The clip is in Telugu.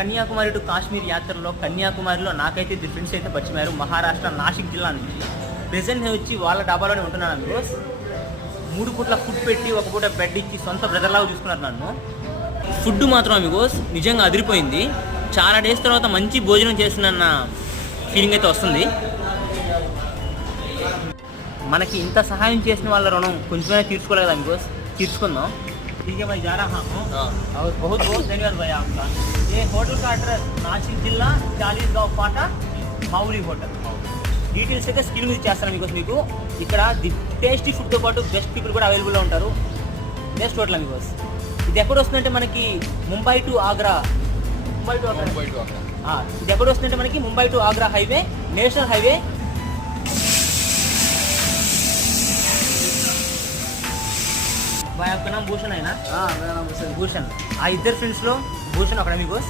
కన్యాకుమారి టు కాశ్మీర్ యాత్రలో కన్యాకుమారిలో నాకైతే ఇద్దరు ఫ్రెండ్స్ అయితే పరిచయమారు. మహారాష్ట్ర నాసిక్ జిల్లా నుంచి. ప్రెజెంట్ నేను వచ్చి వాళ్ళ డాబాలోనే ఉంటున్నాను. బికాస్ 3 పూట్ల ఫుడ్ పెట్టి 1 పూట బెడ్ ఇచ్చి సొంత బ్రదర్లాగా చూసుకున్నారు నన్ను. ఫుడ్ మాత్రం బికాస్ నిజంగా అదిరిపోయింది. చాలా డేస్ తర్వాత మంచి భోజనం చేస్తున్న ఫీలింగ్ అయితే వస్తుంది. మనకి ఇంత సహాయం చేసిన వాళ్ళ రుణం కొంచెమైనా తీర్చుకోలేదు కదా బికాస్ తీర్చుకుందాం. ठीक है भाई, जा रहा हूँ और बहुत बहुत धन्यवाद भाई आपका. ये होटल का एड्रेस नासिक जिला 40 गाँव फाटा మావులి హోటల్. డీటెయిల్స్ అయితే స్క్రీన్ మీద చేస్తాను బికాస్ మీకు ఇక్కడ ది టేస్టీ ఫుడ్తో పాటు బెస్ట్ పీపుల్ కూడా అవైలబుల్లో ఉంటారు. బెస్ట్ హోటల్ బికాస్ ఇది ఎక్కడ వస్తుందంటే మనకి ముంబై టు ఆగ్రా ఇది ఎక్కడ వస్తుందంటే మనకి Mumbai to Agra highway, national highway. भाई आपका नाम भूषण है ना? हाँ मेरा नाम भूषण. भूषण. आ इधर फ्रेंड्स लो भूषण अकैडमी कोर्स